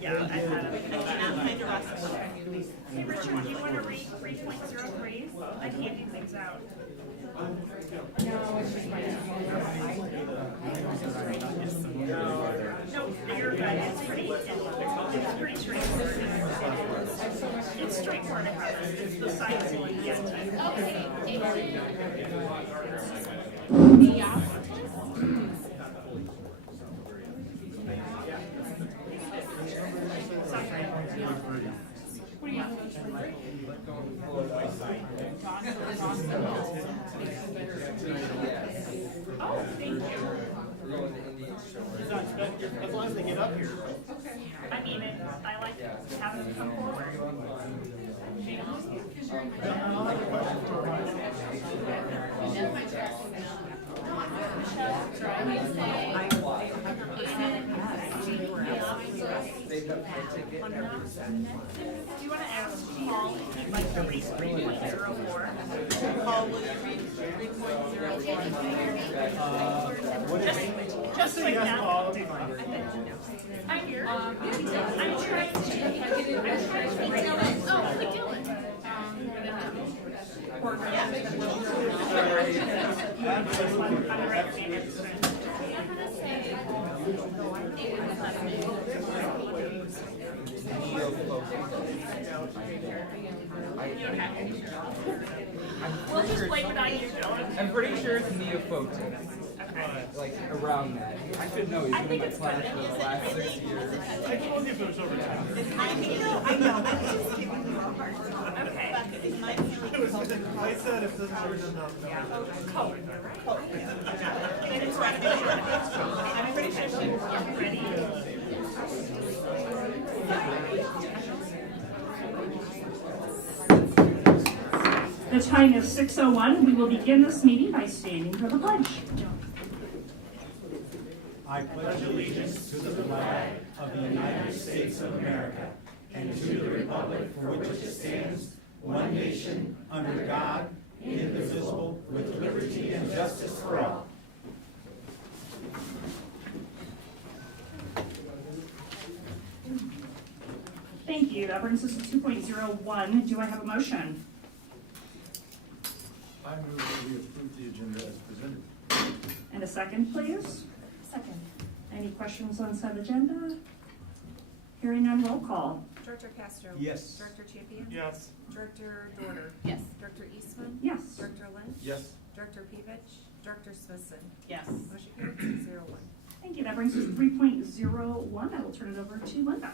Yeah, I had it. I cannot find the rest of it. Hey, Richard, do you want to read 3.03? I handing things out. No, you're good. It's pretty straightforward. It's straightforward. It's the science one. Oh, thank you. As long as they get up here. I mean, I like having them come forward. Do you want to ask Paul if he'd like to read 3.04? Paul, will you read 3.04? Just like that. I'm here. I'm trying to We'll just blame it on you, Dylan. I'm pretty sure it's neophotic. Like around that. I should know. He's been in my class for the last 6 years. I told you if it was over time. I know. I'm just giving you a hard time. Okay. I said if this is over enough. Cold. I'm pretty sure she's ready. The time is 6:01. We will begin this meeting by standing for the pledge. I pledge allegiance to the flag of the United States of America and to the republic for which it stands, one nation, under God, indivisible, with liberty and justice for all. Thank you. That brings us to 2.01. Do I have a motion? I move that we approve the agenda as presented. And a second, please? Second. Any questions on said agenda? Hearing none, roll call. Director Castro. Yes. Director Champion. Yes. Director Dorter. Yes. Director Eastman. Yes. Director Lynch. Yes. Director Pevich. Director Smithson. Yes. Motion carried 6-0-1. Thank you. That brings us to 3.01. I will turn it over to Linda.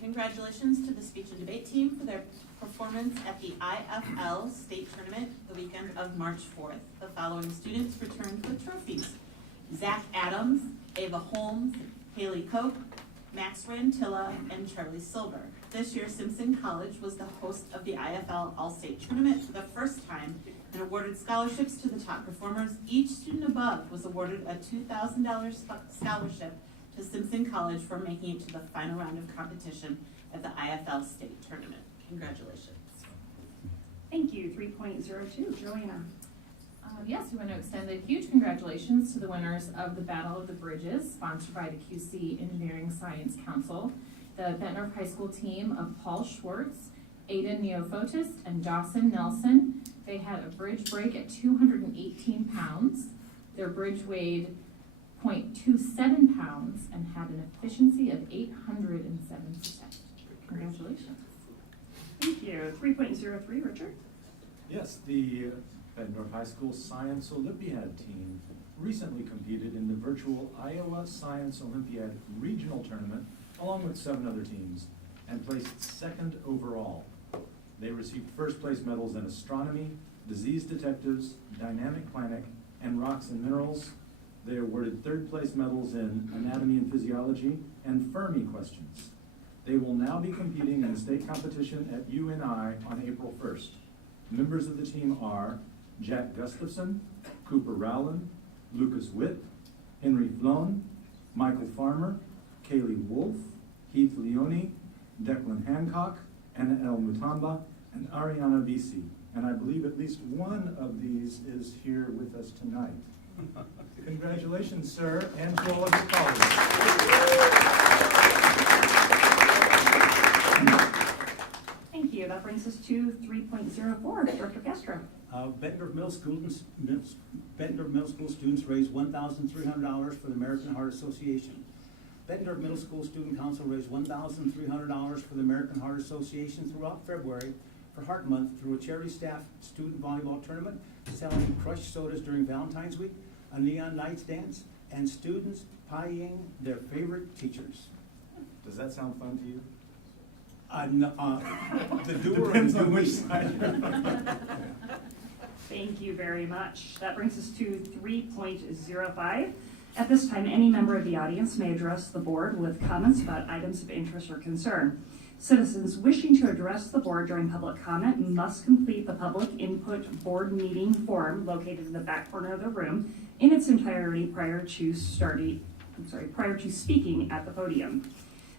Congratulations to the speech and debate team for their performance at the IFL state tournament the weekend of March 4th. The following students returned with trophies: Zach Adams, Ava Holmes, Haley Koch, Max Rantilla, and Charlie Silver. This year, Simpson College was the host of the IFL All-State Tournament for the first time and awarded scholarships to the top performers. Each student above was awarded a $2,000 scholarship to Simpson College for making it to the final round of competition at the IFL State Tournament. Congratulations. Thank you. 3.02. Joanna. Yes, we want to extend a huge congratulations to the winners of the Battle of the Bridges, sponsored by the QC Engineering Science Council. The Bettendorf High School team of Paul Schwartz, Aiden Neophotis, and Dawson Nelson. They had a bridge break at 218 pounds. Their bridge weighed 0.27 pounds and had an efficiency of 807%. Congratulations. Thank you. 3.03. Richard. Yes, the Bettendorf High School Science Olympiad team recently competed in the virtual Iowa Science Olympiad Regional Tournament along with 7 other teams and placed 2nd overall. They received first place medals in astronomy, disease detectives, dynamic planning, and rocks and minerals. They awarded 3rd place medals in anatomy and physiology and Fermi questions. They will now be competing in the state competition at UNI on April 1st. Members of the team are Jack Gustafson, Cooper Rowland, Lucas Witt, Henry Flown, Michael Farmer, Kaylee Wolf, Heath Leone, Declan Hancock, Anna El Mutamba, and Ariana Visi. And I believe at least one of these is here with us tonight. Congratulations, sir, and to all of your colleagues. Thank you. That brings us to 3.04, Director Castro. Bettendorf Middle School students raised $1,300 for the American Heart Association. Bettendorf Middle School Student Council raised $1,300 for the American Heart Association throughout February for Heart Month through a charity staff student volleyball tournament, selling crushed sodas during Valentine's Week, a neon nights dance, and students pieing their favorite teachers. Does that sound fun to you? The doer Depends and on which doing. side. Thank you very much. That brings us to 3.05. At this time, any member of the audience may address the board with comments about items of interest or concern. Citizens wishing to address the board during public comment must complete the public input board meeting form located in the back corner of the room in its entirety prior to speaking at the podium.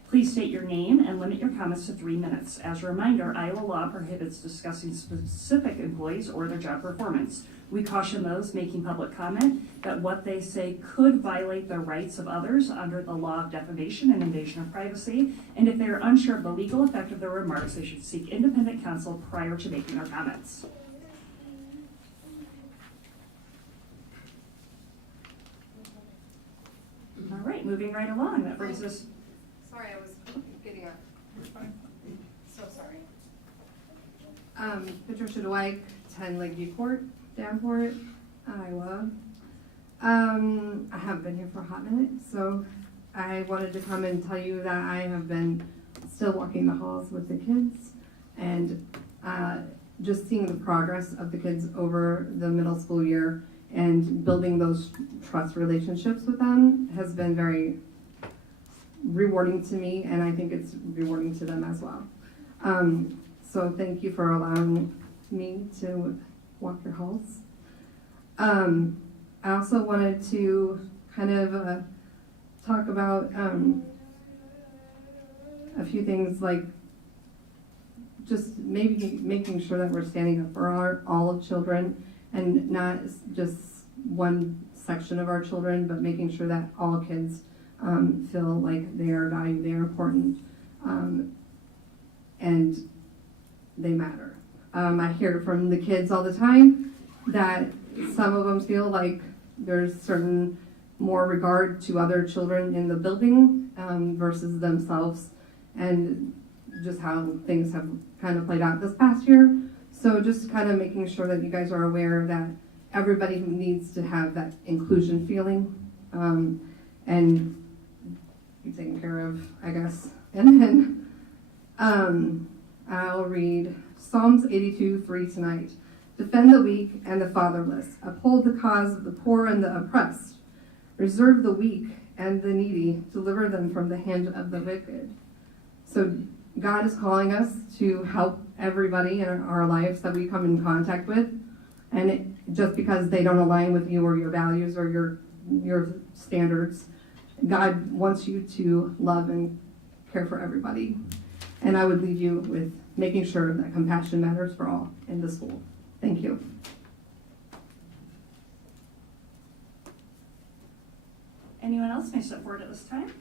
Please state your name and limit your comments to 3 minutes. As a reminder, Iowa law prohibits discussing specific employees or their job performance. We caution those making public comment that what they say could violate the rights of others under the law of defamation and invasion of privacy, and if they are unsure of the legal effect of their remarks, they should seek independent counsel prior to making their comments. All right, moving right along, that brings us. Sorry, I was getting up. So sorry. Patricia Dwight, 10 Lakeview Court, Danport, Iowa. I haven't been here for a hot minute, so I wanted to come and tell you that I have been still walking the halls with the kids, and just seeing the progress of the kids over the middle school year and building those trust relationships with them has been very rewarding to me, and I think it's rewarding to them as well. So thank you for allowing me to walk your halls. I also wanted to kind of talk about a few things, like just maybe making sure that we're standing up for all children, and not just one section of our children, but making sure that all kids feel like they are valued, they are important, and they matter. I hear from the kids all the time that some of them feel like there's certain more regard to other children in the building versus themselves, and just how things have kind of played out this past year. So just kind of making sure that you guys are aware that everybody needs to have that inclusion feeling, and be taken care of, I guess. And then I'll read Psalms 82:3 tonight. Defend the weak and the fatherless. Uphold the cause of the poor and the oppressed. Reserve the weak and the needy. Deliver them from the hand of the wicked. So God is calling us to help everybody in our lives that we come in contact with. And just because they don't align with you or your values or your standards, God wants you to love and care for everybody. And I would leave you with making sure that compassion matters for all in the school. Thank you. Anyone else may step forward at this time?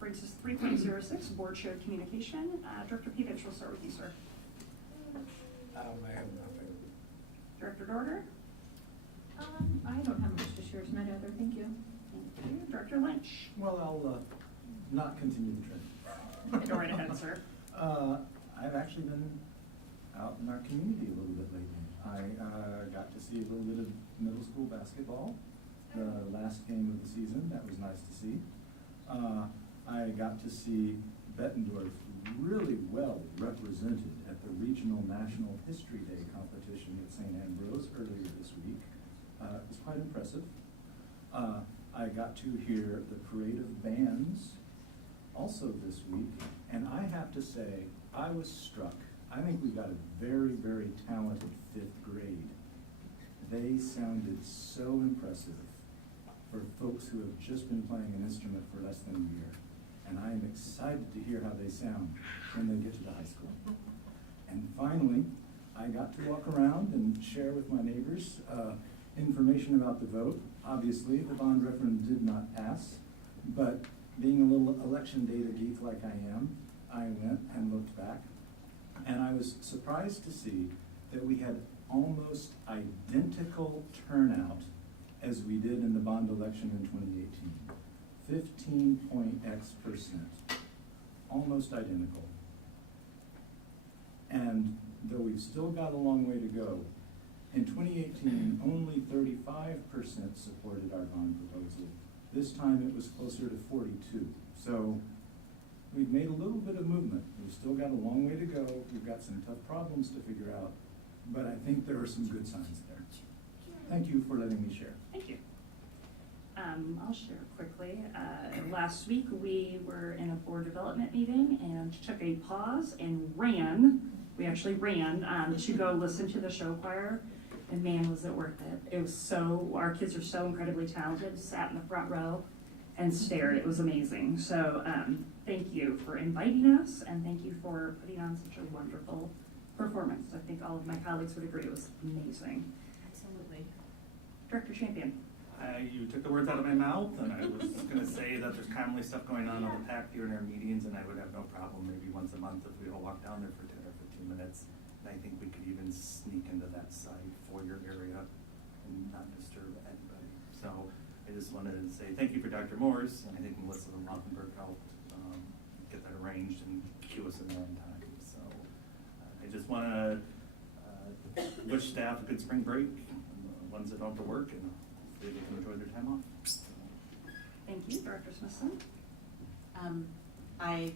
Brings us 3.06, board shared communication. Director Pevich, we'll start with you, sir. I have nothing. Director Dorder? I don't have much to share tonight either, thank you. Thank you. Director Lynch? Well, I'll not continue the trend. Go right ahead, sir. I've actually been out in our community a little bit lately. I got to see a little bit of middle school basketball, the last game of the season. That was nice to see. I got to see Bettendorf really well represented at the Regional National History Day competition at St. Ambrose earlier this week. It was quite impressive. I got to hear the parade of bands also this week, and I have to say, I was struck. I think we got a very, very talented 5th grade. They sounded so impressive for folks who have just been playing an instrument for less than a year. And I am excited to hear how they sound when they get to the high school. And finally, I got to walk around and share with my neighbors Information about the vote. Obviously, the bond referendum did not pass, but being a little election data geek like I am, I went and looked back, and I was surprised to see that we had almost identical turnout as we did in the bond election in 2018. 15.x%. Almost identical. And though we've still got a long way to go, in 2018, only 35% supported our bond proposal. This time it was closer to 42. So we've made a little bit of movement. We've still got a long way to go. We've got some tough problems to figure out, but I think there are some good signs there. Thank you for letting me share. Thank you. I'll share quickly. Last week we were in a board development meeting and took a pause and ran. We actually ran to go listen to the show choir, and man, was it worth it. It was so, our kids are so incredibly talented, sat in the front row and stared. It was amazing. So thank you for inviting us, and thank you for putting on such a wonderful performance. I think all of my colleagues would agree it was amazing. Absolutely. Director Champion. You took the words out of my mouth, and I was going to say that there's commonly stuff going on the PAC during our meetings, and I would have no problem maybe once a month if we all walk down there for 10 or 15 minutes. And I think we could even sneak into that side foyer area and not disturb anybody. So I just wanted to say thank you for Dr. Morse, and I think Melissa and Laufenberg helped get that arranged and cue us in there on time. So I just want to wish staff a good spring break, and the ones that don't have to work, and they can enjoy their time off. Thank you, Director Smithson. I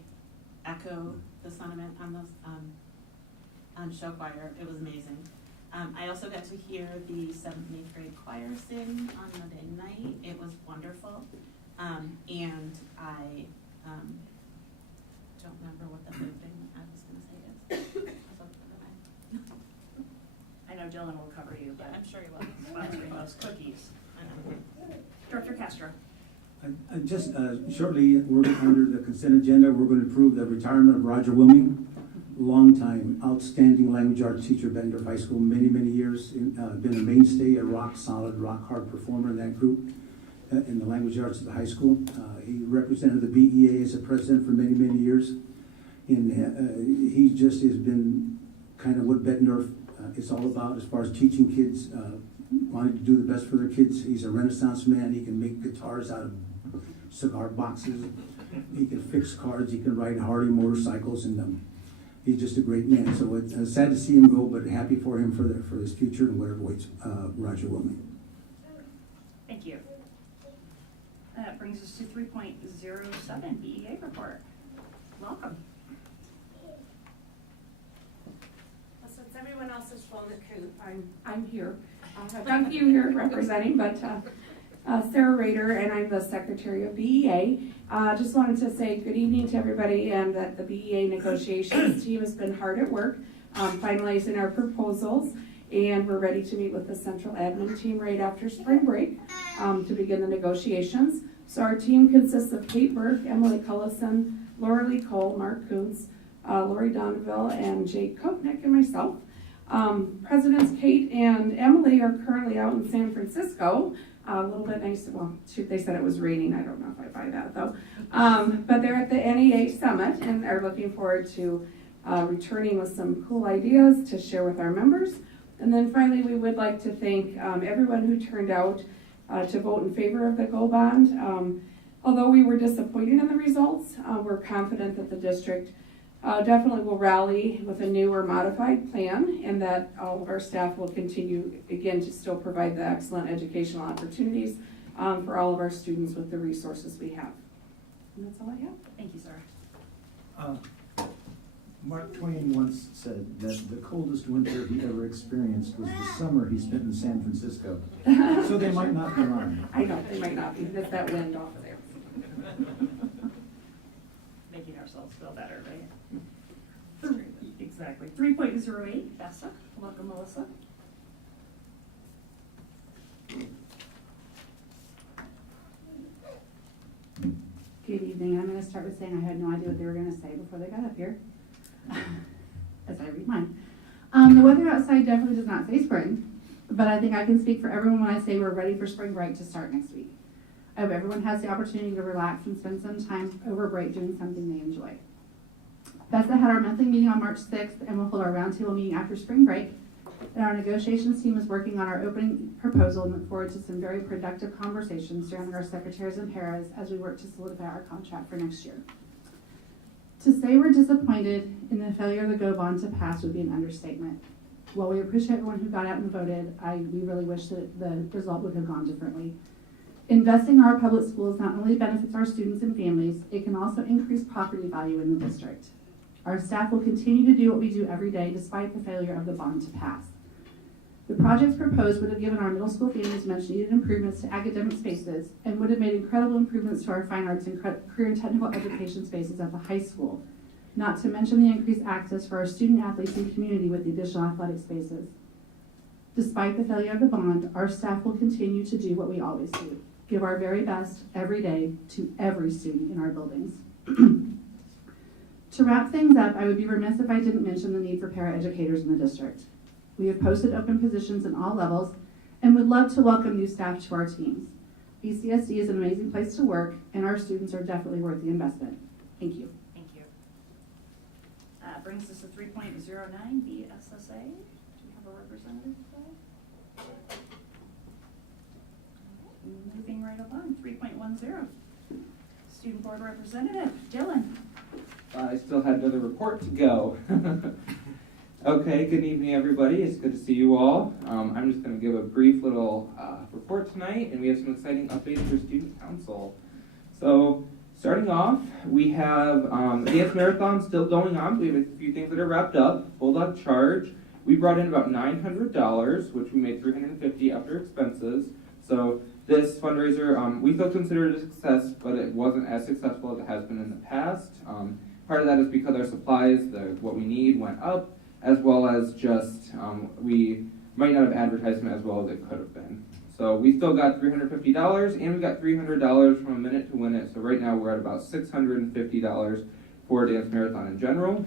echo the sentiment on those on show choir. It was amazing. I also got to hear the 7th and 8th grade choir sing on Monday night. It was wonderful. And I don't remember what the third thing I was going to say is. I know Dylan will cover you, but I'm sure you will. sponsoring those cookies. Director Castro. Just shortly, we're under the consent agenda. We're going to approve the retirement of Roger Wilming, longtime outstanding language arts teacher at Bettendorf High School, many years. Been a mainstay, a rock solid, rock hard performer in that group in the language arts at the high school. He represented the BEA as a president for many years, and he just has been kind of what Bettendorf is all about as far as teaching kids, wanting to do the best for their kids. He's a Renaissance man. He can make guitars out of cigar boxes. He can fix cars. He can ride Harley motorcycles, and he's just a great man. So it's sad to see him go, but happy for him for his future and whatever waits Roger Wilming. Thank you. That brings us to 3.07 BEA report. Welcome. Since everyone else has flown the coop, I'm here. I've got a few here representing, but Sarah Rader, and I'm the secretary of BEA. Just wanted to say good evening to everybody, and that the BEA negotiations team has been hard at work finalizing our proposals, and we're ready to meet with the central admin team right after spring break to begin the negotiations. So our team consists of Kate Burke, Emily Cullison, Laura Lee Cole, Mark Kuntz, Lori Donville, and Jake Kopnick, and myself. Presidents Kate and Emily are currently out in San Francisco. A little bit nice, well, they said it was raining. I don't know if I buy that though. But they're at the NEA Summit and are looking forward to returning with some cool ideas to share with our members. And then finally, we would like to thank everyone who turned out to vote in favor of the GO bond. Although we were disappointed in the results, we're confident that the district definitely will rally with a new or modified plan, and that all of our staff will continue, again, to still provide the excellent educational opportunities for all of our students with the resources we have. And that's all I have. Thank you, sir. Mark Twain once said that the coldest winter he ever experienced was the summer he spent in San Francisco. So they might not be lying. I know, they might not be. That's that wind off of there. Making ourselves feel better, right? Exactly. 3.08, Bessa. Welcome, Melissa. Good evening. I'm going to start with saying I had no idea what they were going to say before they got up here, as I read mine. The weather outside definitely does not say spring, but I think I can speak for everyone when I say we're ready for spring break to start next week. I hope everyone has the opportunity to relax and spend some time over break doing something they enjoy. BESA had our monthly meeting on March 6th, and we'll hold our roundtable meeting after spring break. And our negotiations team is working on our opening proposal and look forward to some very productive conversations surrounding our secretaries and paras as we work to solidify our contract for next year. To say we're disappointed in the failure of the GO bond to pass would be an understatement. While we appreciate everyone who got out and voted, we really wish that the result would have gone differently. Investing in our public schools not only benefits our students and families, it can also increase property value in the district. Our staff will continue to do what we do every day despite the failure of the bond to pass. The projects proposed would have given our middle school families much needed improvements to academic spaces and would have made incredible improvements to our fine arts and career and technical education spaces at the high school, not to mention the increased access for our student athletes and community with the additional athletic spaces. Despite the failure of the bond, our staff will continue to do what we always do, give our very best every day to every student in our buildings. To wrap things up, I would be remiss if I didn't mention the need for paraeducators in the district. We have posted open positions in all levels and would love to welcome new staff to our teams. BCSD is an amazing place to work, and our students are definitely worth the investment. Thank you. Thank you. Brings us to 3.09, BSSA. Do you have a representative today? Moving right along, 3.10. Student Board Representative, Dylan. I still had another report to go. Okay, good evening, everybody. It's good to see you all. I'm just going to give a brief little report tonight, and we have some exciting updates for Student Council. So, starting off, we have the Dance Marathon still going on. We have a few things that are wrapped up. Bulldog Charge. We brought in about $900, which we made $350 after expenses. So, this fundraiser, we still consider it a success, but it wasn't as successful as it has been in the past. Part of that is because our supplies, what we need, went up, as well as just we might not have advertisement as well as it could have been. So we still got $350, and we got $300 from a minute to win it. So right now we're at about $650 for Dance Marathon in general.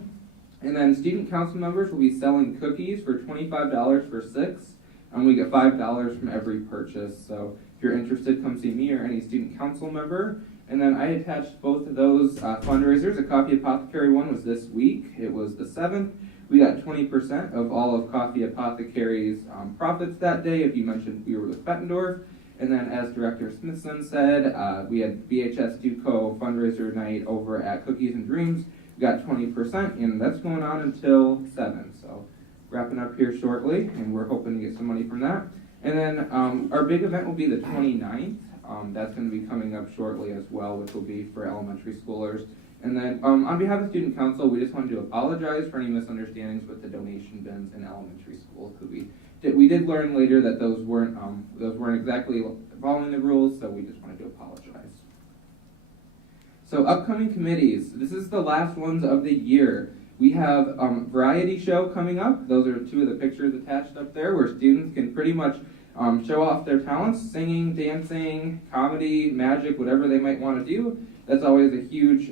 And then student council members will be selling cookies for $25 for 6, and we get $5 from every purchase. So if you're interested, come see me or any student council member. And then I attached both of those fundraisers. The Coffee Apothecary one was this week. It was the 7th. We got 20% of all of Coffee Apothecary's profits that day if you mentioned we were with Bettendorf. And then as Director Smithson said, we had BHS Duco fundraiser night over at Cookies and Dreams. We got 20%, and that's going on until 7. So wrapping up here shortly, and we're hoping to get some money from that. And then our big event will be the 29th. That's going to be coming up shortly as well, which will be for elementary schoolers. And then on behalf of Student Council, we just wanted to apologize for any misunderstandings with the donation bins in elementary schools. We did learn later that those weren't exactly following the rules, so we just wanted to apologize. So upcoming committees. This is the last ones of the year. We have variety show coming up. Those are 2 of the pictures attached up there where students can pretty much show off their talents, singing, dancing, comedy, magic, whatever they might want to do. That's always a huge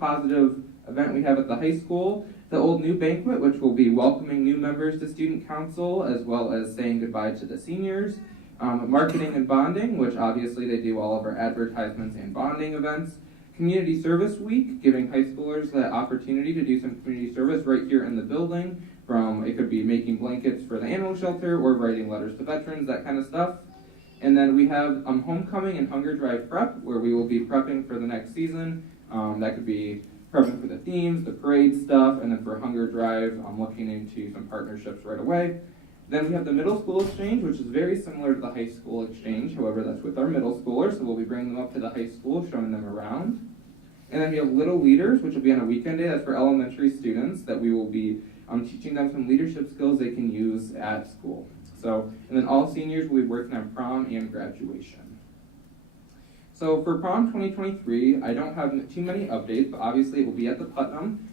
positive event we have at the high school. The Old New Banquet, which will be welcoming new members to Student Council, as well as saying goodbye to the seniors. Marketing and bonding, which obviously they do all of our advertisements and bonding events. Community Service Week, giving high schoolers the opportunity to do some community service right here in the building. It could be making blankets for the animal shelter or writing letters to veterans, that kind of stuff. And then we have Homecoming and Hunger Drive Prep, where we will be prepping for the next season. That could be prepping for the themes, the parade stuff, and then for Hunger Drive, looking into some partnerships right away. Then we have the Middle School Exchange, which is very similar to the High School Exchange. However, that's with our middle schoolers, so we'll be bringing them up to the high school, showing them around. And then we have Little Leaders, which will be on a weekend day. That's for elementary students that we will be teaching them some leadership skills they can use at school. So, and then all seniors will be working on prom and graduation. So for prom 2023, I don't have too many updates, but obviously it will be at the Putnam.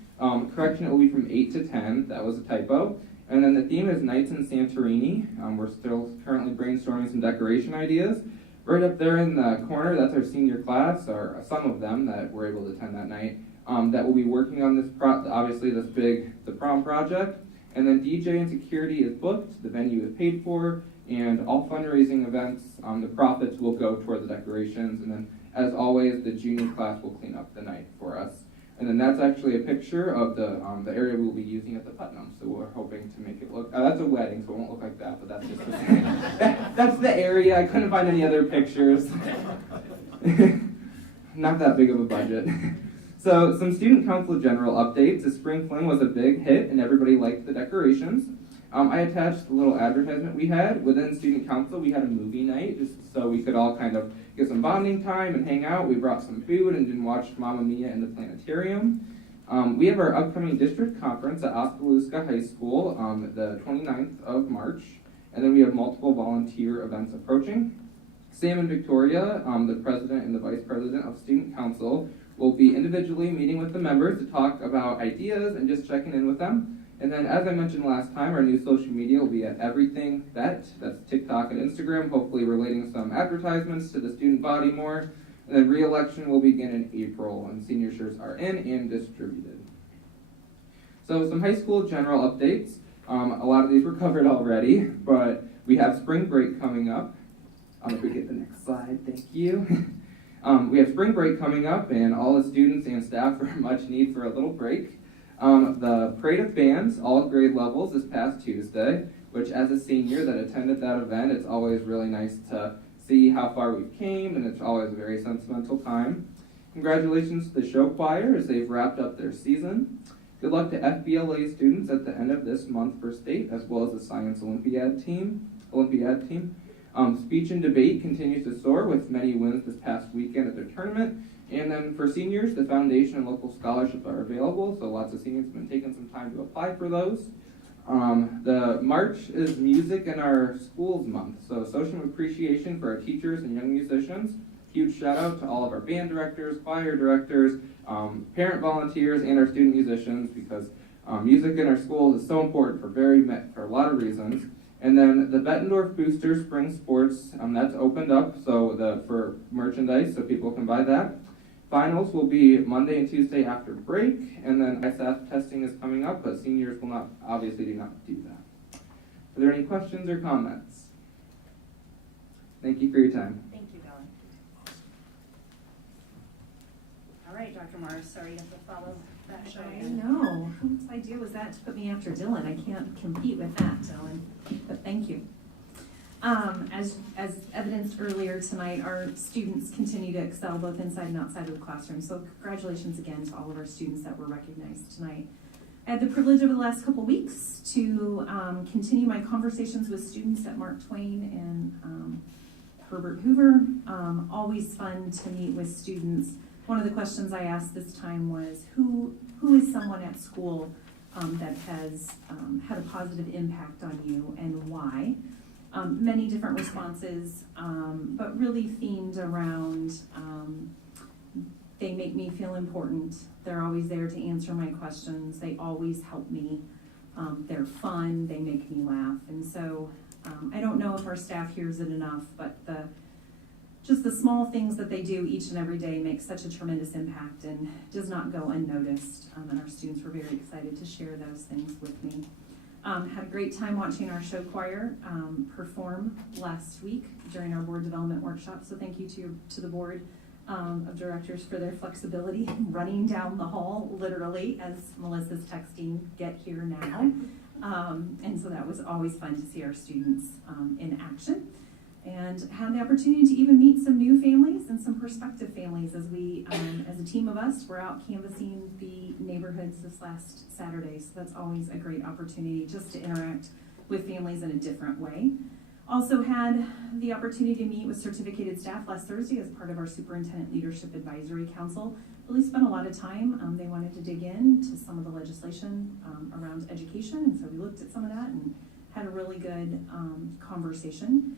Correction, it will be from 8 to 10. That was a typo. And then the theme is Nights in Santorini. We're still currently brainstorming some decoration ideas. Right up there in the corner, that's our senior class, or some of them that were able to attend that night, that will be working on this, the prom project. And then DJ and security is booked, the venue is paid for, and all fundraising events, the profits will go toward the decorations. And then, as always, the junior class will clean up the night for us. And then that's actually a picture of the area we'll be using at the Putnam. So we're hoping to make it look, that's a wedding, so it won't look like that, but that's just that's the area. I couldn't find any other pictures. Not that big of a budget. So some student council general updates. The spring fling was a big hit and everybody liked the decorations. I attached the little advertisement we had. Within student council, we had a movie night just so we could all kind of get some bonding time and hang out. We brought some food and watched Mamma Mia in the planetarium. We have our upcoming district conference at Oskaloosa High School the 29th of March. And then we have multiple volunteer events approaching. Sam and Victoria, the president and the vice president of student council, will be individually meeting with the members to talk about ideas and just checking in with them. And then, as I mentioned last time, our new social media will be at everything Bett. That's TikTok and Instagram, hopefully relating some advertisements to the student body more. And then re-election will begin in April, and senior shirts are in and distributed. So some high school general updates. A lot of these were covered already, but we have spring break coming up. If we get the next slide, thank you. We have spring break coming up, and all the students and staff are much need for a little break. The Parade of Bands, all grade levels, this past Tuesday, which as a senior that attended that event, it's always really nice to see how far we've came, and it's always a very sentimental time. Congratulations to the show choir as they've wrapped up their season. Good luck to FBLA students at the end of this month for state, as well as the Science Olympiad team. Speech and debate continues to soar with many wins this past weekend at their tournament. And then for seniors, the foundation and local scholarships are available, so lots of seniors have been taking some time to apply for those. The March is Music in Our Schools Month, so social appreciation for our teachers and young musicians. Huge shout out to all of our band directors, choir directors, parent volunteers, and our student musicians, because music in our schools is so important for a lot of reasons. And then the Bettendorf Booster Spring Sports, that's opened up for merchandise, so people can buy that. Finals will be Monday and Tuesday after break, and then ISAF testing is coming up, but seniors will obviously do not do that. Are there any questions or comments? Thank you for your time. Thank you, Bella. All right, Dr. Morris, sorry you have to follow that show. I know. Whose idea was that to put me after Dylan? I can't compete with that, Dylan, but thank you. As evidenced earlier tonight, our students continue to excel both inside and outside of the classroom. So congratulations again to all of our students that were recognized tonight. I had the privilege over the last couple weeks to continue my conversations with students at Mark Twain and Herbert Hoover. Always fun to meet with students. One of the questions I asked this time was, who is someone at school that has had a positive impact on you and why? Many different responses, but really themed around they make me feel important. They're always there to answer my questions. They always help me. They're fun. They make me laugh. And so I don't know if our staff hears it enough, but just the small things that they do each and every day make such a tremendous impact and does not go unnoticed. And our students were very excited to share those things with me. Had a great time watching our show choir perform last week during our board development workshop. So thank you to the board of directors for their flexibility, running down the hall literally as Melissa's texting, "Get here now." And so that was always fun to see our students in action. And had the opportunity to even meet some new families and some prospective families as we, as a team of us, were out canvassing the neighborhoods this last Saturday. So that's always a great opportunity just to interact with families in a different way. Also had the opportunity to meet with certificated staff last Thursday as part of our Superintendent Leadership Advisory Council. Really spent a lot of time. They wanted to dig into some of the legislation around education, and so we looked at some of that and had a really good conversation.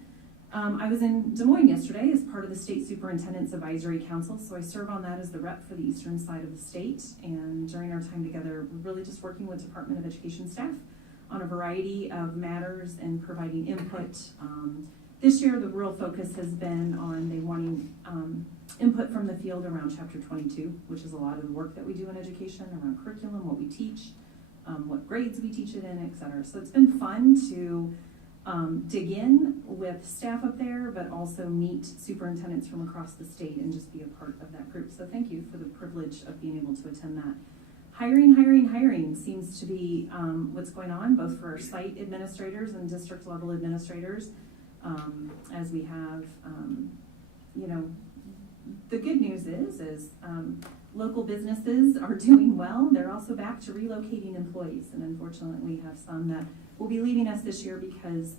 I was in Des Moines yesterday as part of the State Superintendent's Advisory Council, so I serve on that as the rep for the eastern side of the state. And during our time together, we're really just working with Department of Education staff on a variety of matters and providing input. This year, the real focus has been on they wanting input from the field around Chapter 22, which is a lot of the work that we do in education, around curriculum, what we teach, what grades we teach it in, et cetera. So it's been fun to dig in with staff up there, but also meet superintendents from across the state and just be a part of that group. So thank you for the privilege of being able to attend that. Hiring seems to be what's going on, both for our site administrators and district level administrators, as we have, the good news is local businesses are doing well. They're also back to relocating employees, and unfortunately we have some that will be leaving us this year because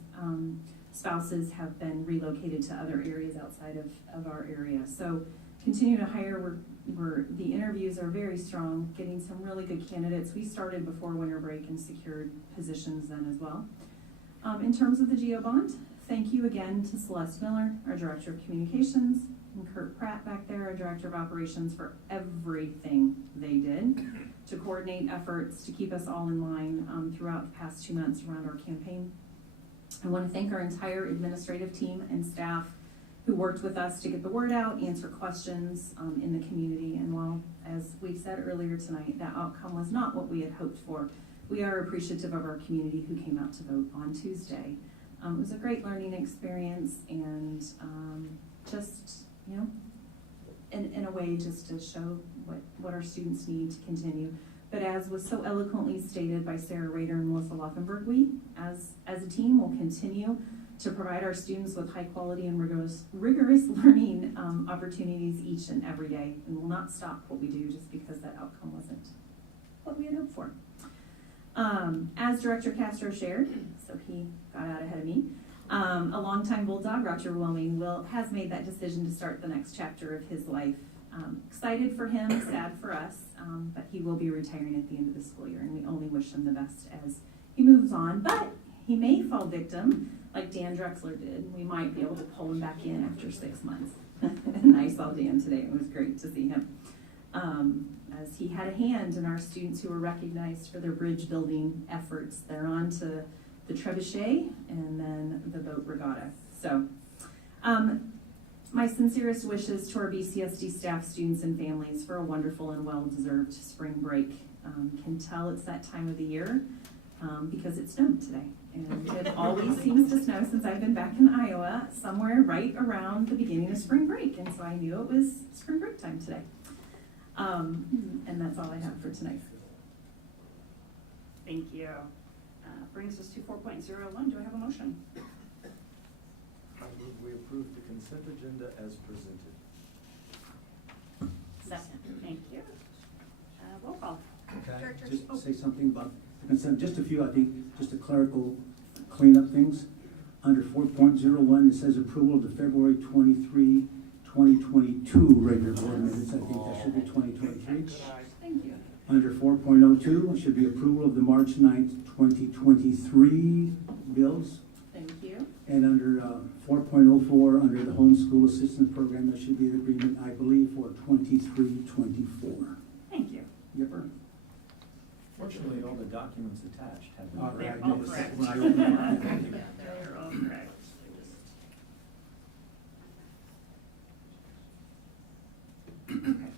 spouses have been relocated to other areas outside of our area. So continue to hire. The interviews are very strong, getting some really good candidates. We started before winter break and secured positions then as well. In terms of the GEO bond, thank you again to Celeste Miller, our Director of Communications, and Kurt Pratt back there, our Director of Operations, for everything they did to coordinate efforts to keep us all in line throughout the past 2 months around our campaign. I want to thank our entire administrative team and staff who worked with us to get the word out, answer questions in the community. And while, as we said earlier tonight, that outcome was not what we had hoped for, we are appreciative of our community who came out to vote on Tuesday. It was a great learning experience, and just, in a way, just to show what our students need to continue. But as was so eloquently stated by Sarah Rader and Melissa Laufenberg, we, as a team, will continue to provide our students with high quality and rigorous learning opportunities each and every day. And will not stop what we do just because that outcome wasn't what we had hoped for. As Director Castro shared, so he got out ahead of me, a longtime Bulldog, Roger Wilming, has made that decision to start the next chapter of his life. Excited for him, sad for us, but he will be retiring at the end of the school year, and we only wish him the best as he moves on. But he may fall victim, like Dan Drexler did. We might be able to pull him back in after 6 months. And I saw Dan today. It was great to see him. As he had a hand in our students who were recognized for their bridge building efforts. They're on to the trebuchet and then the boat regatta. So, my sincerest wishes to our BCSD staff, students, and families for a wonderful and well-deserved spring break. Can tell it's that time of the year because it snowed today. And it always seems to snow since I've been back in Iowa, somewhere right around the beginning of spring break. And so I knew it was spring break time today. And that's all I have for tonight. Thank you. Brings us to 4.01. Do I have a motion? I move we approve the consent agenda as presented. Second. Thank you. Roll call. Can I just say something about the consent? Just a few, I think, just a clerical cleanup things. Under 4.01, it says approval of the February 23, 2022 regular board minutes. I think that should be 2023. Thank you. Under 4.02, it should be approval of the March 9th, 2023 bills. Thank you. And under 4.04, under the homeschool assistance program, there should be an agreement, I believe, for 23-24. Thank you. Yep. Fortunately, all the documents attached have been All right, They're I all noticed that correct. when I opened it. They're all correct. Okay.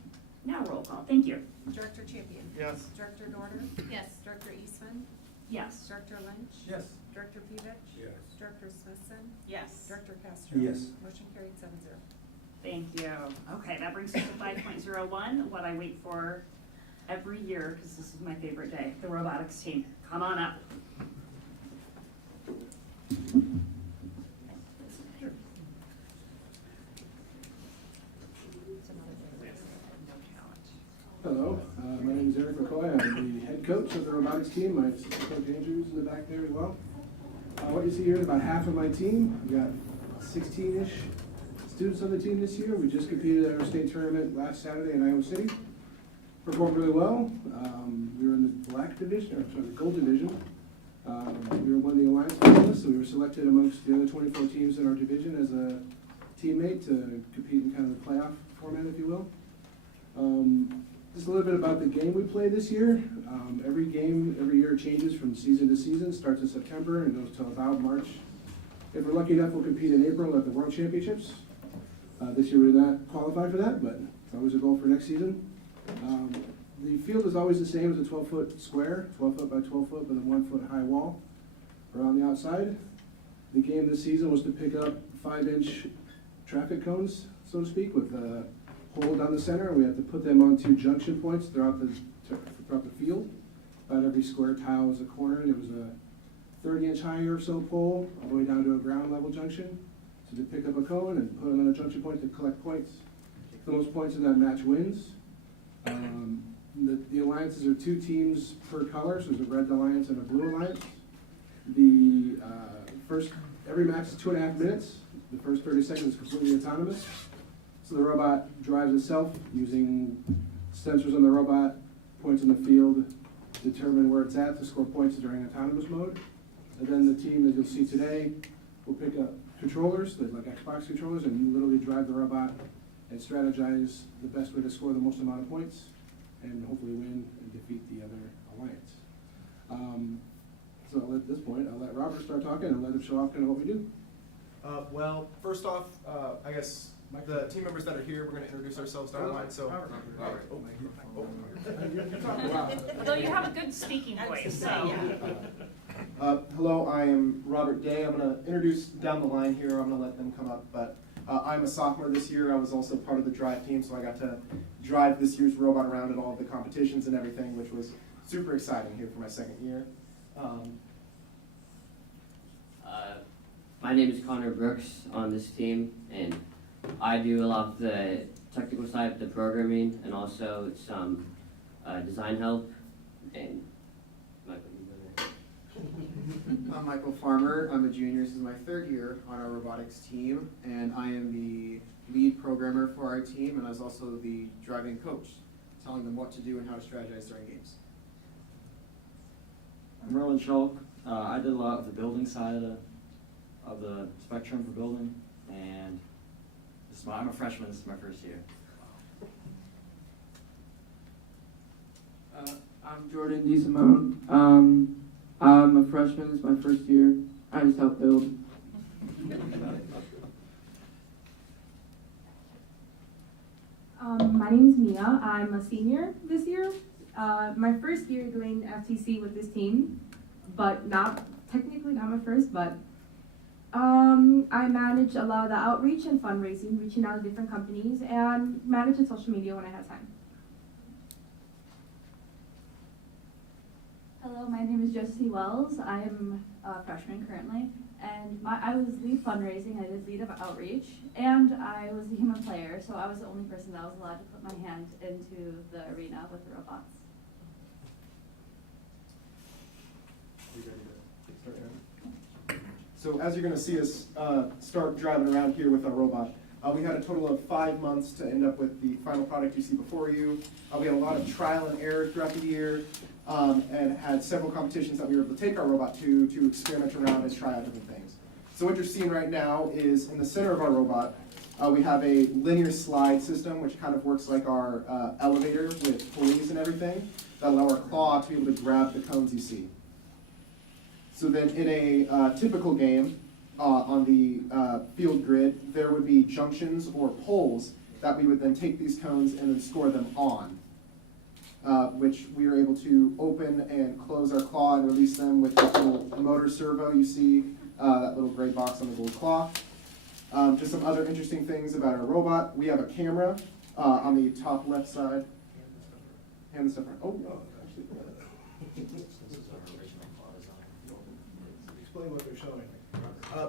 Now roll call. Thank you. Director Champion? Yes. Director Dorner? Yes. Director Eastman? Yes. Director Lynch? Yes. Director Pevich? Yes. Director Smithson? Yes. Director Castro? Yes. Motion carried 7-0. Thank you. Okay, that brings us to 5.01, what I wait for every year, because this is my favorite day, the robotics team. Come on up. Hello, my name is Eric McCoy. I'm the head coach of the robotics team. My assistant coach Andrew's in the back there as well. What you see here is about half of my team. We've got 16-ish students on the team this year. We just competed at our state tournament last Saturday in Iowa City. Performed really well. We were in the black division, or sorry, the gold division. We were one of the alliance finalists, so we were selected amongst the other 24 teams in our division as a teammate to compete in kind of the playoff format, if you will. Just a little bit about the game we play this year. Every game, every year changes from season to season. Starts in September and goes till about March. If we're lucky enough, we'll compete in April at the World Championships. This year we did not qualify for that, but it's always a goal for next season. The field is always the same as a 12-foot square, 12 foot by 12 foot with a 1 foot high wall around the outside. The game this season was to pick up 5-inch traffic cones, so to speak, with a hole down the center. We had to put them onto junction points throughout the field. About every square tile was a corner, and it was a 30-inch high or so pole all the way down to a ground level junction. So to pick up a cone and put it on a junction point to collect points. The most points in that match wins. The alliances are 2 teams per color, so there's a red alliance and a blue alliance. The every match is 2.5 minutes. The first 30 seconds is completely autonomous. So the robot drives itself using sensors on the robot, points in the field, determine where it's at to score points during autonomous mode. And then the team that you'll see today will pick up controllers, like Xbox controllers, and you literally drive the robot and strategize the best way to score the most amount of points and hopefully win and defeat the other alliance. So at this point, I'll let Robert start talking and let him show off kind of what we do. Well, first off, I guess the team members that are here, we're going to introduce ourselves down the line. So, Robert. Although you have a good speaking voice, so. Hello, I am Robert Day. I'm going to introduce down the line here. I'm going to let them come up, but I'm a sophomore this year. I was also part of the drive team, so I got to drive this year's robot around at all of the competitions and everything, which was super exciting here for my second year. My name is Connor Brooks on this team, and I do a lot of the technical side, the programming, and also some design help. And Michael, you go there. I'm Michael Farmer. I'm a junior. This is my 3rd year on our robotics team, and I am the lead programmer for our team, and I was also the driving coach, telling them what to do and how to strategize during games. I'm Rowan Schulk. I did a lot of the building side of the spectrum for building, and I'm a freshman. This is my first year. I'm Jordan DeSimone. I'm a freshman. This is my first year. I just help build. My name is Mia. I'm a senior this year. My first year doing FTC with this team, but technically not my first, but I manage a lot of the outreach and fundraising, reaching out to different companies, and managing social media when I have time. Hello, my name is Josie Wells. I am a freshman currently, and I was lead fundraising. I did lead of outreach, and I was a human player, so I was the only person that was allowed to put my hand into the arena with the robots. So as you're going to see us start driving around here with our robot, we had a total of 5 months to end up with the final product you see before you. We had a lot of trial and error throughout the year, and had several competitions that we were able to take our robot to experiment around and try out different things. So what you're seeing right now is in the center of our robot, we have a linear slide system, which kind of works like our elevator with pulleys and everything that allow our claw to be able to grab the cones you see. So then in a typical game on the field grid, there would be junctions or poles that we would then take these cones and then score them on, which we are able to open and close our claw and release them with this little motor servo you see, that little gray box on the gold claw. Just some other interesting things about our robot. We have a camera on the top left side. Hand this up. Oh, actually. Explain what they're showing.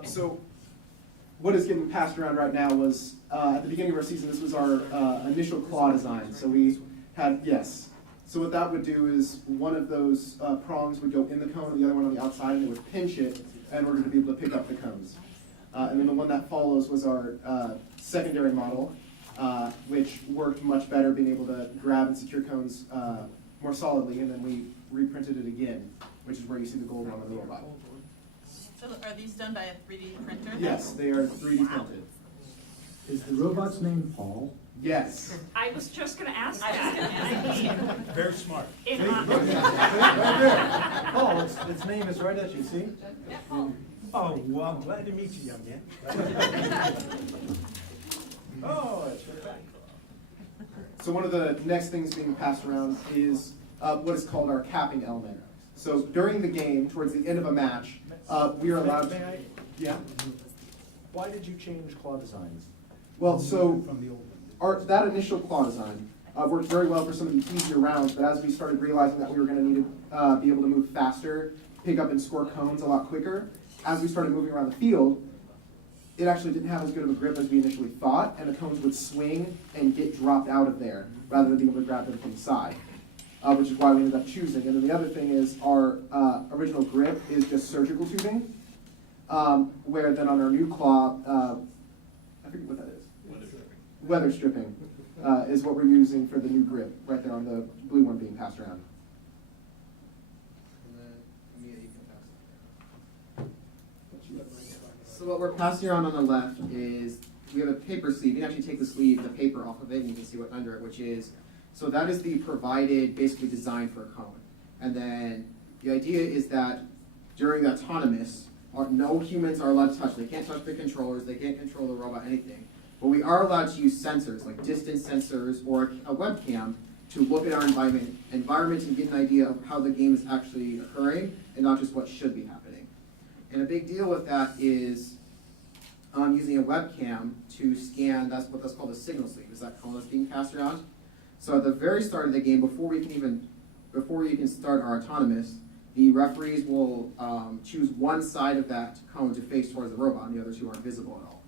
So what is getting passed around right now was, at the beginning of our season, this was our initial claw design. So we had, yes. So what that would do is one of those prongs would go in the cone and the other one on the outside, and it would pinch it in order to be able to pick up the cones. And then the one that follows was our secondary model, which worked much better, being able to grab and secure cones more solidly, and then we reprinted it again, which is where you see the gold one on the robot. So are these done by a 3D printer? Yes, they are 3D printed. Is the robot's name Paul? Yes. I was just going to ask that. Very smart. In right there. Paul, its name is right at you, see? Yeah, Paul. Oh, well, I'm glad to meet you, young man. Oh, it's right back. So one of the next things being passed around is what is called our capping element. So during the game, towards the end of a match, we are allowed to. May I? Yeah. Why did you change claw designs? Well, so From the old one. that initial claw design worked very well for some of the easier rounds, but as we started realizing that we were going to need to be able to move faster, pick up and score cones a lot quicker, as we started moving around the field, it actually didn't have as good of a grip as we initially thought, and the cones would swing and get dropped out of there rather than being able to grab them from the side, which is why we ended up choosing. And then the other thing is our original grip is just surgical tubing, where then on our new claw, I forget what that is. Weather stripping is what we're using for the new grip, right there on the blue one being passed around. So what we're passing around on the left is we have a paper sleeve. You can actually take the sleeve, the paper off of it, and you can see what's under it, which is, so that is the provided, basically designed for a cone. And then the idea is that during the autonomous, no humans are allowed to touch. They can't touch the controllers, they can't control the robot, anything. But we are allowed to use sensors, like distance sensors or a webcam, to look at our environment and get an idea of how the game is actually occurring, and not just what should be happening. And a big deal with that is using a webcam to scan, that's called a signal sleeve, is that cone that's being passed around. So at the very start of the game, before you can start our autonomous, the referees will choose one side of that cone to face towards the robot, and the other two aren't visible at all.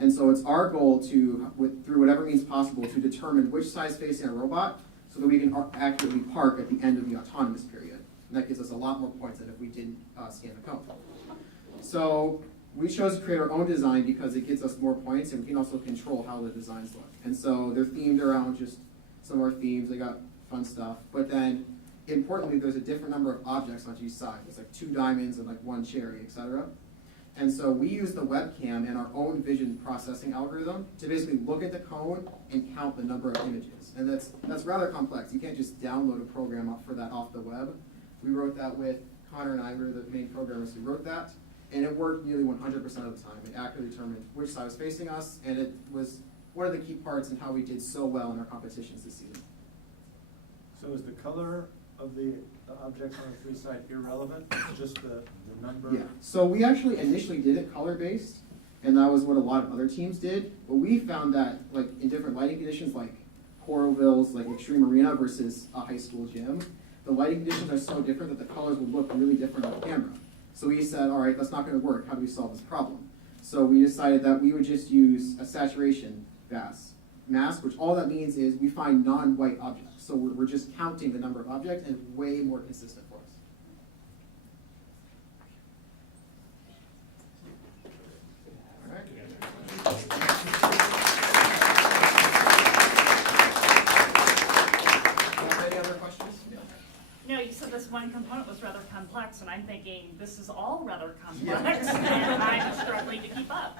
And so it's our goal to, through whatever means possible, to determine which side is facing our robot so that we can accurately park at the end of the autonomous period. And that gives us a lot more points than if we didn't scan the cone. So we chose to create our own design because it gets us more points, and we can also control how the designs look. And so they're themed around just some of our themes. They got fun stuff. But then, importantly, there's a different number of objects on each side. There's like 2 diamonds and like 1 cherry, etc. And so we use the webcam and our own vision processing algorithm to basically look at the cone and count the number of images. And that's rather complex. You can't just download a program for that off the web. We wrote that with Connor and I, were the main programmers who wrote that. And it worked nearly 100% of the time. It accurately determined which side was facing us, and it was one of the key parts in how we did so well in our competitions this season. So is the color of the objects on the 3 side irrelevant? It's just the number? Yeah. So we actually initially did it color-based, and that was what a lot of other teams did. But we found that, like, in different lighting conditions, like Coralville's like Extreme Arena versus a high school gym, the lighting conditions are so different that the colors would look really different on camera. So we said, all right, that's not going to work. How do we solve this problem? So we decided that we would just use a saturation mask, which all that means is we find non-white objects. So we're just counting the number of objects, and it's way more consistent for us. Any other questions? No, you said this one component was rather complex, and I'm thinking this is all rather complex, and I'm struggling to keep up.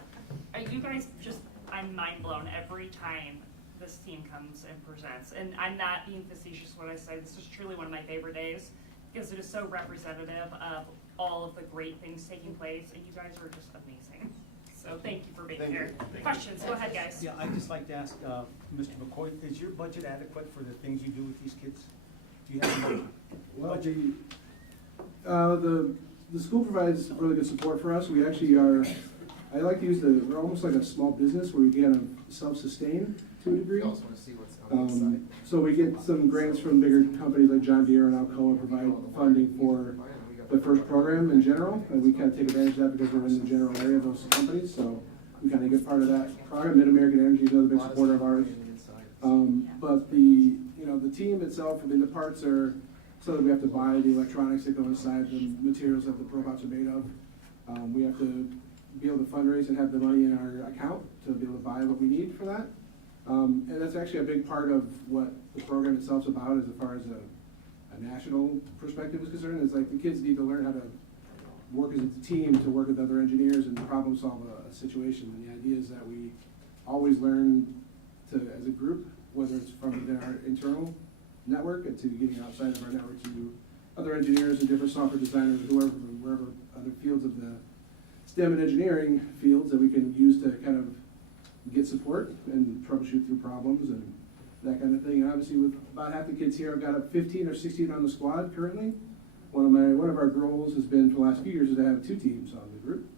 Are you guys just, I'm mind blown every time this team comes and presents. And I'm not being facetious when I say this is truly one of my favorite days, because it is so representative of all of the great things taking place, and you guys are just amazing. So thank you for being here. Questions? Go ahead, guys. Yeah, I'd just like to ask Mr. McCoy, is your budget adequate for the things you do with these kids? Do you have enough budget? Well, the school provides really good support for us. We actually are, I like to use we're almost like a small business where we kind of self-sustain to a degree. You also want to see what's on the inside. So we get some grants from bigger companies like John Deere and Alcoa provide funding for the first program in general, and we kind of take advantage of that because we're in the general area of those companies, so we kind of get part of that program. Mid-American Energy is another big supporter of ours. But the team itself, I mean, the parts are so that we have to buy the electronics that go inside the materials that the robots are made of. We have to be able to fundraise and have the money in our account to be able to buy what we need for that. And that's actually a big part of what the program itself is about, as far as a national perspective is concerned. Is like the kids need to learn how to work as a team, to work with other engineers and problem solve a situation. And the idea is that we always learn to, as a group, whether it's from within our internal network and to getting outside of our network to other engineers and different software designers, wherever other fields of the STEM and engineering fields that we can use to kind of get support and troubleshoot through problems. And that kind of thing. And obviously with about half the kids here, I've got 15 or 16 on the squad currently. One of our goals has been for the last few years is to have 2 teams on the group,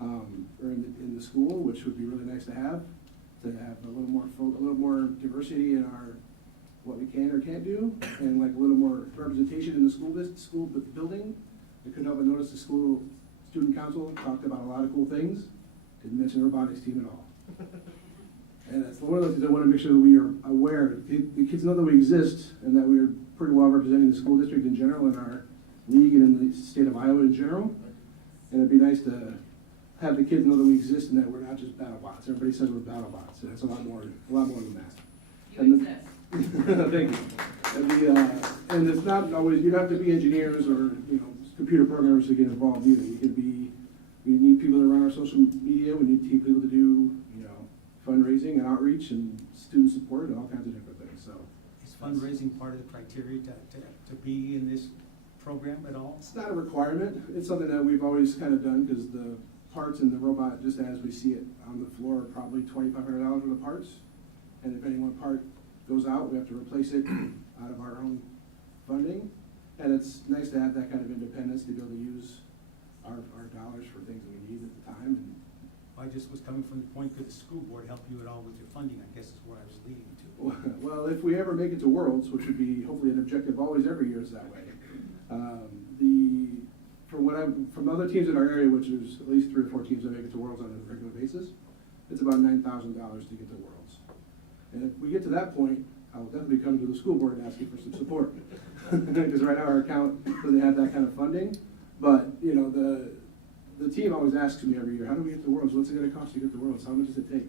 or in the school, which would be really nice to have a little more diversity in our what we can or can't do, and like a little more representation in the school building. I couldn't help but notice the school student council talked about a lot of cool things. Didn't mention the robotics team at all. And that's one of those things I want to make sure that we are aware. The kids know that we exist and that we are pretty well representing the school district in general, in our league, and in the state of Iowa in general. And it'd be nice to have the kids know that we exist and that we're not just battle bots. Everybody says we're battle bots, and it's a lot more than that. You exist. Thank you. And it's not always, you don't have to be engineers or computer programmers to get involved either. We need people to run our social media. We need people to do fundraising and outreach and student support and all kinds of different things. So is fundraising part of the criteria to be in this program at all? It's not a requirement. It's something that we've always kind of done because the parts in the robot, just as we see it on the floor, are probably $2,500 worth of parts. And if any one part goes out, we have to replace it out of our own funding. And it's nice to have that kind of independence to be able to use our dollars for things that we need at the time. And I just was coming from the point, could the school board help you at all with your funding, I guess is where I was leading to. well, if we ever make it to Worlds, which would be hopefully an objective always every year is that way. From other teams in our area, which is at least 3 or 4 teams that make it to Worlds on a regular basis, it's about $9,000 to get to Worlds. And if we get to that point, I'll definitely come to the school board and ask you for some support. Because right now our account doesn't have that kind of funding. But, the team always asks me every year, how do we get to Worlds? What's it going to cost to get to Worlds? How much does it take?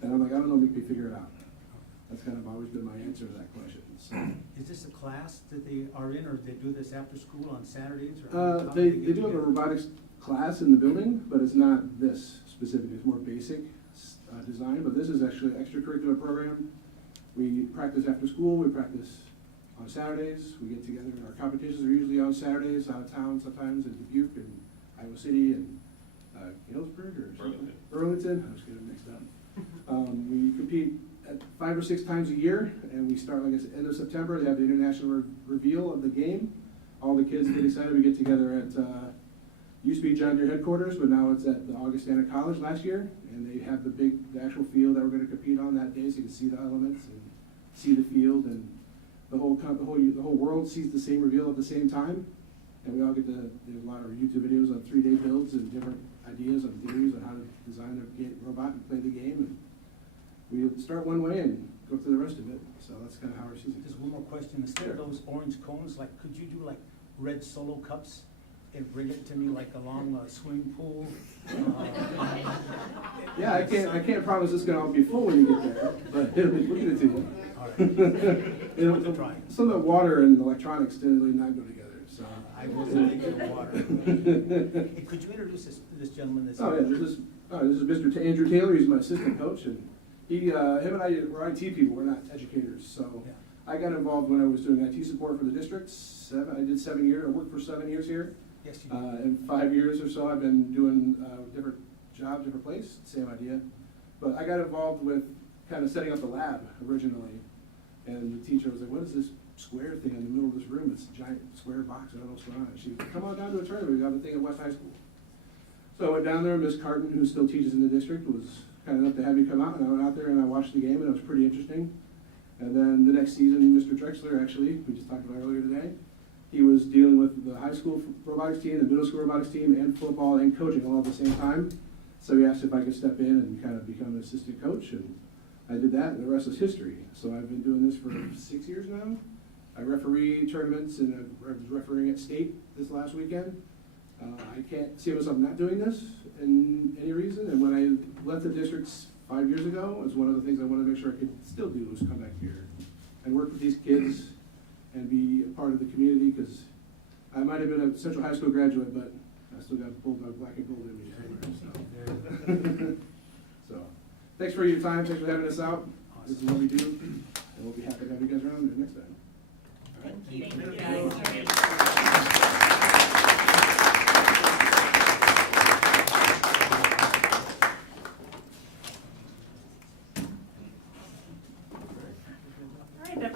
And I'm like, I don't know, make me figure it out. That's kind of always been my answer to that question. So. Is this a class that they are in, or do they do this after school on Saturdays? Or they do have a robotics class in the building, but it's not this specific. It's more basic design, but this is actually an extracurricular program. We practice after school. We practice on Saturdays. We get together. Our competitions are usually on Saturdays, out of town sometimes in Dubuque and Iowa City and Galesburg or Burlington. I was getting them mixed up. We compete at 5 or 6 times a year, and we start, like I said, end of September. They have the international reveal of the game. All the kids get excited. We get together at used to be John Deere headquarters, but now it's at the Augustana College last year, and they have the actual field that we're going to compete on that day, so you can see the elements and see the field, and the whole world sees the same reveal at the same time. And we all get to, there's a lot of YouTube videos on 3-day builds and different ideas and theories on how to design a robot and play the game. And we start one way and go through the rest of it. So that's kind of how our season goes. Just one more question. Instead of those orange cones, like, could you do like red Solo cups and bring it to me like along a swimming pool? Yeah, I can't promise it's going to all be full when you get there, but we'll get it to you. All right. Some of the water and electronics didn't really not go together. So I wasn't thinking of water. Hey, could you introduce this gentleman? This is Mr. Andrew Taylor. He's my assistant coach, and him and I were IT people. We're not educators. So yeah. I got involved when I was doing IT support for the district. I did 7 years. I worked for 7 years here. Yes, you did. And 5 years or so, I've been doing different jobs, different place. Same idea. But I got involved with kind of setting up the lab originally, and the teacher was like, "What is this square thing in the middle of this room? It's a giant square box. I don't know what's going on." And she was like, "Come on down to a tournament. We got the thing at West High School." So I went down there. Miss Carton, who still teaches in the district, was kind enough to have me come out, and I went out there and I watched the game, and it was pretty interesting. And then the next season, Mr. Drexler, actually, we just talked about earlier today, he was dealing with the high school robotics team, the middle school robotics team, and football and coaching all at the same time. So he asked if I could step in and kind of become an assistant coach, and I did that, and the rest is history. So I've been doing this for 6 years now. I referee tournaments, and I was refereeing at state this last weekend. I can't see myself not doing this in any reason, and when I left the districts 5 years ago, it was one of the things I wanted to make sure I could still do was come back here and work with these kids and be a part of the community, because I might have been a Central High School graduate, but I still got Bulldog black and gold in me somewhere. So, thanks for your time. Thanks for having us out. This is what we do, and we'll be happy to have you guys around there next time. All right. Thank you.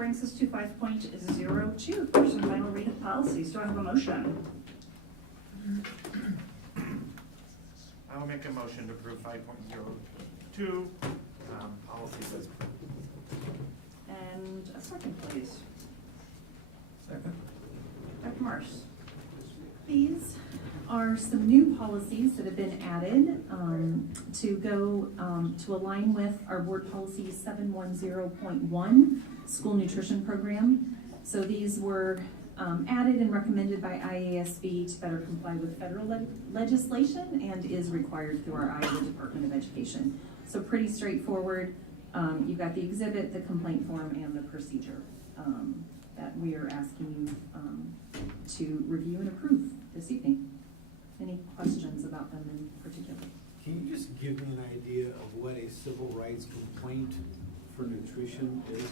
brings us to 5.02, first and final read of policies. Do I have a motion? I will make a motion to approve 5.02, policies as And a second, please. Second. Dr. Morse. These are some new policies that have been added to go to align with our board policy 710.1 school nutrition program. So these were added and recommended by IASB to better comply with federal legislation and is required through our Iowa Department of Education. So pretty straightforward. You've got the exhibit, the complaint form, and the procedure that we are asking you to review and approve this evening. Any questions about them in particular? Can you just give me an idea of what a civil rights complaint for nutrition is?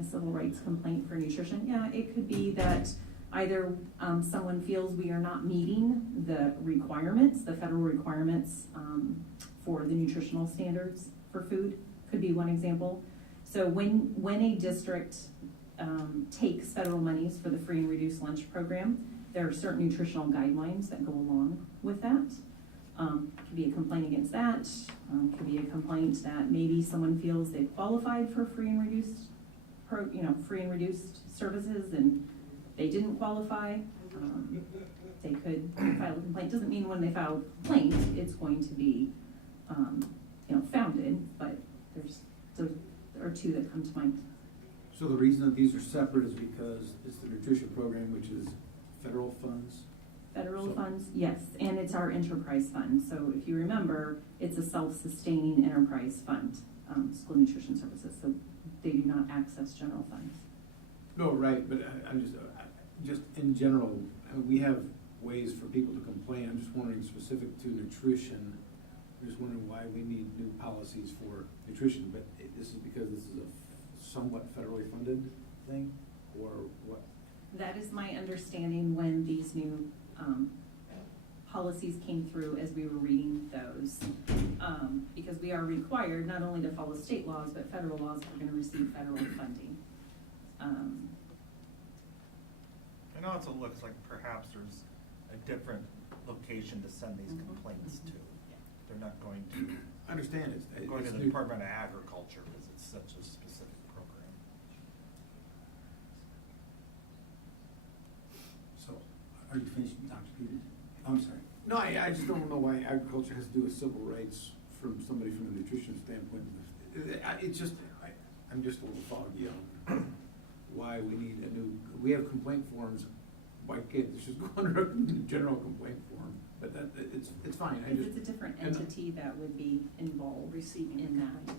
A civil rights complaint for nutrition? Yeah, it could be that either someone feels we are not meeting the requirements, the federal requirements for the nutritional standards for food, could be one example. So when a district takes federal monies for the free and reduced lunch program, there are certain nutritional guidelines that go along with that. Could be a complaint against that. Could be a complaint that maybe someone feels they've qualified for free and reduced services and they didn't qualify. They could file a complaint. Doesn't mean when they file a complaint it's going to be founded, but there are two that come to mind. So the reason that these are separate is because it's the nutrition program, which is federal funds? Federal funds, yes, and it's our enterprise fund. So if you remember, it's a self-sustaining enterprise fund, school nutrition services. So they do not access general funds. No, right, but I'm just in general, we have ways for people to complain. I'm just wondering specific to nutrition. I'm just wondering why we need new policies for nutrition, but this is because this is a somewhat federally funded thing, or what? That is my understanding when these new policies came through as we were reading those. Because we are required not only to follow state laws, but federal laws if we're going to receive federal funding. I know it looks like perhaps there's a different location to send these complaints to. They're not going to. I understand it. Going to the Department of Agriculture because it's such a specific program. So, are you finished, Dr. Peters? I'm sorry. No, I just don't know why agriculture has to do with civil rights from somebody from a nutrition standpoint. It's just, I'm just a little foggy on why we need a new, we have complaint forms. Why can't this just go under a general complaint form? But it's fine. Because it's a different entity that would be involved receiving in that.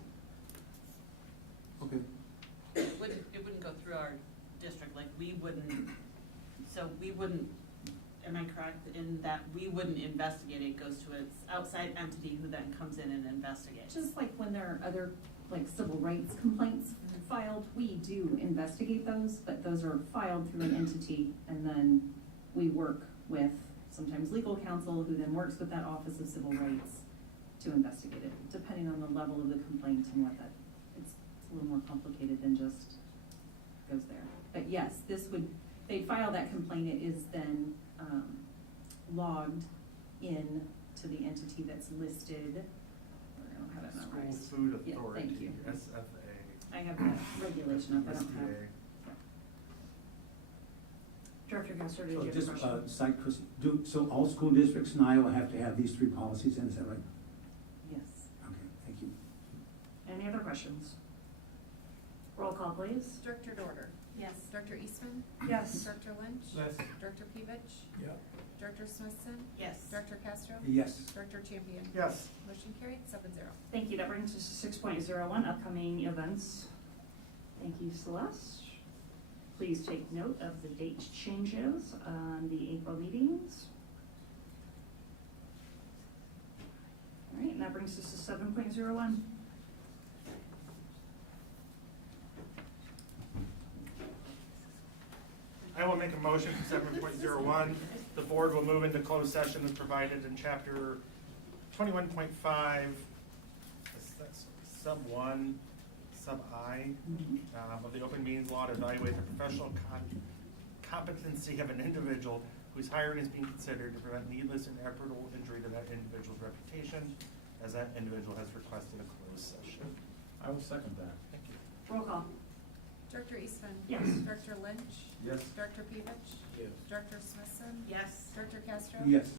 Okay. It wouldn't go through our district, like we wouldn't, am I correct in that we wouldn't investigate it, goes to its outside entity who then comes in and investigates? Just like when there are other civil rights complaints filed, we do investigate those, but those are filed through an entity and then we work with sometimes legal counsel who then works with that Office of Civil Rights to investigate it, depending on the level of the complaint and what that, it's a little more complicated than just goes there. But yes, they file that complaint, it is then logged in to the entity that's listed. I don't have it memorized. School Food Authority, Yeah, thank you. SFA. I have that regulation up, I don't have. SBA. Director Castro, did So you have a just, question? Chris, so all school districts in Iowa have to have these three policies in, is that right? Yes. Okay, thank you. Any other questions? Roll call, please. Director Dorder? Yes. Director Eastman? Yes. Director Lynch? Yes. Director Pevich? Yeah. Director Smithson? Yes. Director Castro? Yes. Director Champion? Yes. Motion carried, 7-0. Thank you. That brings us to 6.01, upcoming events. Thank you, Celeste. Please take note of the date changes on the April meetings. All right, and that brings us to 7.01. I will make a motion for 7.01. The board will move into closed session as provided in chapter 21.5, sub 1, sub I, of the open meetings law to evaluate the professional competency of an individual whose hiring is being considered to prevent needless and irreparable injury to that individual's reputation, as that individual has requested a closed session. I will second that. Thank you. Roll call. Director Eastman? Yes. Director Lynch? Yes. Director Pevich? Yes. Director Smithson? Yes. Director Castro? Yes.